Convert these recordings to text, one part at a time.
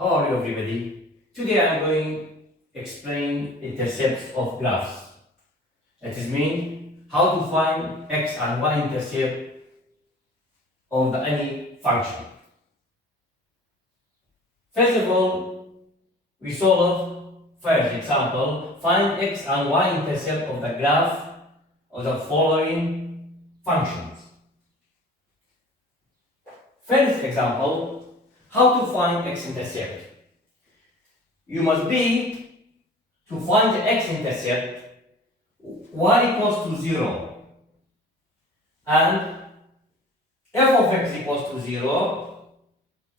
How are you, everybody? Today I'm going to explain intercepts of graphs. That is mean how to find x and y intercept of any function. First of all, we solve first example. Find x and y intercept of the graph of the following functions. First example, how to find x-intercept. You must be to find the x-intercept y equals to 0 and f of x equals to 0.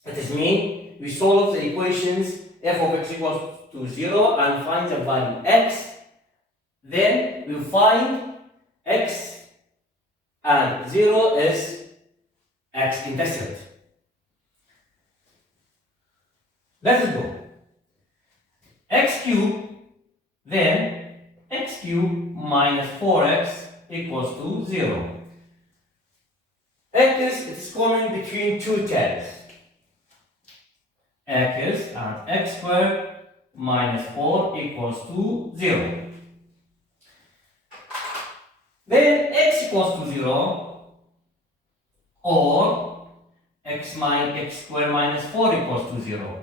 That is mean we solve the equations f of x equals to 0 and find the value x. Then we find x and 0 is x-intercept. Let's go. X cubed, then x cubed minus 4x equals to 0. X is common between two terms. X and x squared minus 4 equals to 0. Then x equals to 0 or x squared minus 4 equals to 0.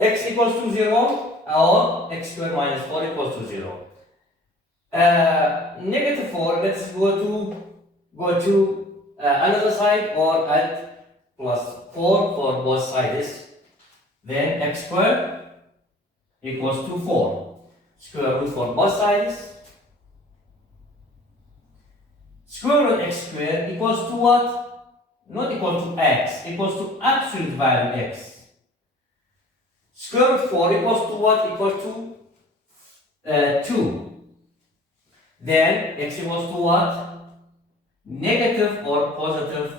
X equals to 0 or x squared minus 4 equals to 0. Negative 4, let's go to another side or add plus 4 for both sides. Then x squared equals to 4. Square root for both sides. Square root x squared equals to what? Not equal to x, equals to absolute value x. Square root 4 equals to what? Equals to 2. Then x equals to what? Negative or positive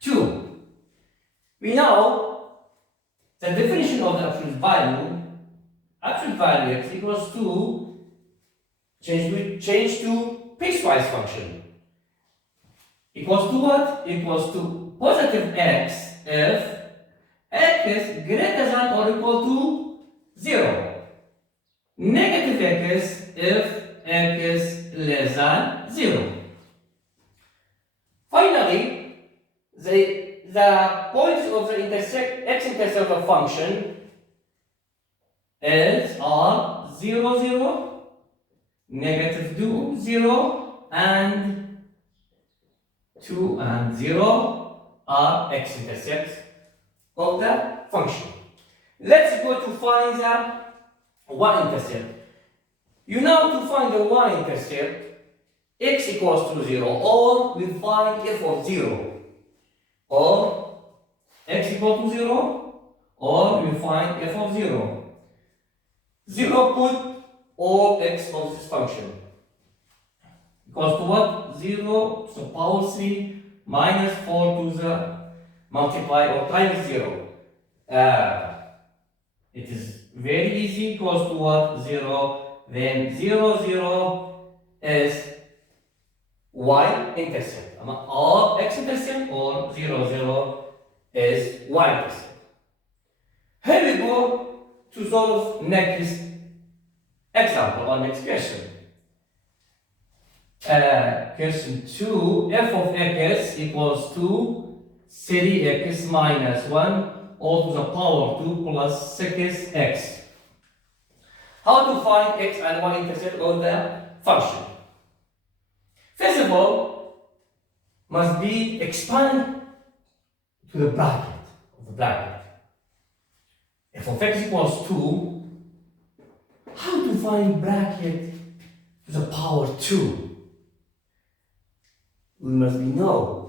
2. We know the definition of the absolute value. Absolute value x equals to change to piecewise function. Equals to what? Equals to positive x if x is greater than or equal to 0. Negative x if x is less than 0. Finally, the points of the x-intercept of function are 0, 0, negative 2, 0, and 2 and 0 are x-intercepts of the function. Let's go to find the y-intercept. You know to find the y-intercept, x equals to 0, or we find f of 0, or x equal to 0, or we find f of 0. 0 put all x of this function. Equals to what? 0 to the power 3 minus 4 to the multiply or times 0. It is very easy, equals to what? 0. Then 0, 0 is y-intercept. Or x-intercept or 0, 0 is y-intercept. Here we go to solve next example or next question. Question 2, f of x equals to 3x minus 1 all to the power 2 plus 6x. How to find x and y-intercept of the function? First of all, must be expand to the bracket of the bracket. F of x equals 2. How to find bracket to the power 2? We must know.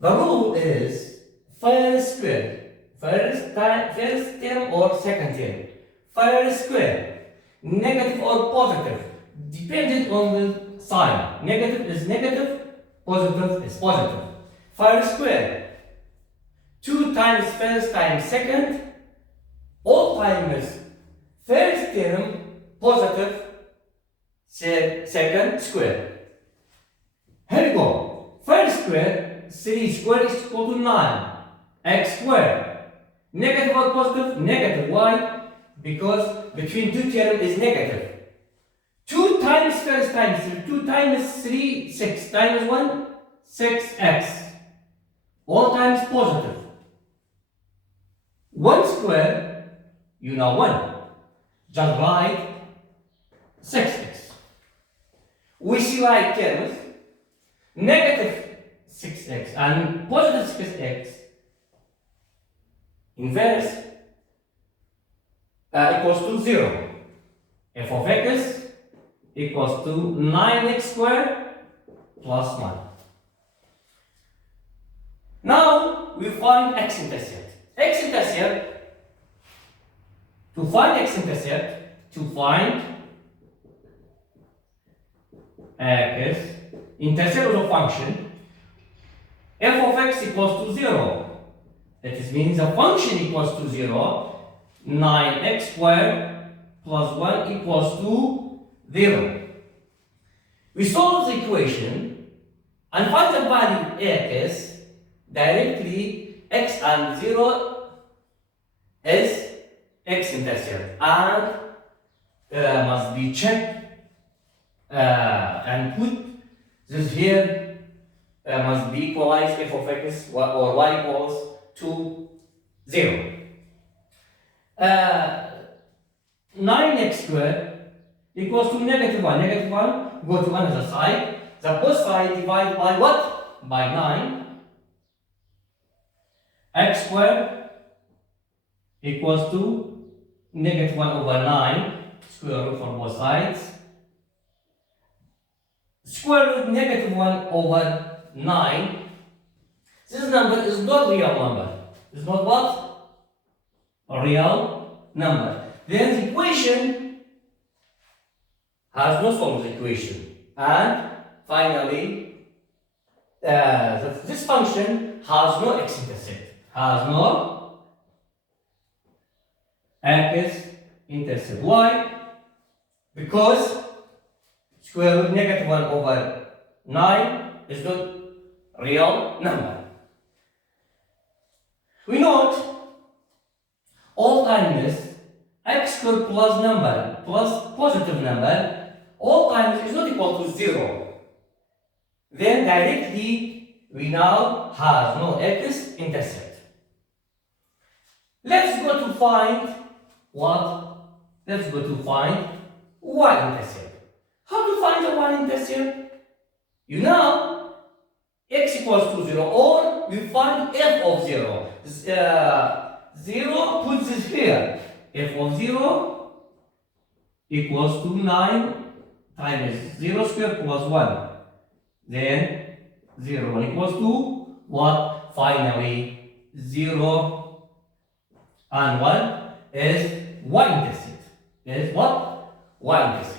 The rule is first square, first term or second term. First square, negative or positive, dependent on the sign. Negative is negative, positive is positive. First square, 2 times first times second, all times first term positive second square. Here we go. First square, 3 square is equal to 9. x squared. Negative or positive? Negative. Why? Because between two terms is negative. 2 times first times 3. 2 times 3, 6. Times 1, 6x. All times positive. 1 square, you know 1. Just write 6x. We see like terms, negative 6x and positive 6x inverse equals to 0. F of x equals to 9x squared plus 1. Now we find x-intercept. X-intercept, to find x-intercept, to find x-intercept of a function, f of x equals to 0. That means the function equals to 0. 9x squared plus 1 equals to 0. We solve the equation and find the value x. Directly x and 0 is x-intercept and must be checked and put this here must be equalized f of x or y equals to 0. 9x squared equals to negative 1. Negative 1 go to another side. The both side divided by what? By 9. X squared equals to negative 1 over 9. Square root for both sides. Square root negative 1 over 9. This number is not real number. It's not what? A real number. Then the equation has no form of the equation. And finally, this function has no x-intercept. Has no x-intercept. Why? Because square root negative 1 over 9 is not real number. We note all times x squared plus number plus positive number all times is not equal to 0. Then directly we now have no x-intercept. Let's go to find what? Let's go to find y-intercept. How to find the y-intercept? You know, x equals to 0, or we find f of 0. 0 puts this here. F of 0 equals to 9 times 0 squared plus 1. Then 0 equals to what? Finally, 0 and 1 is y-intercept. Is what? Y-intercept.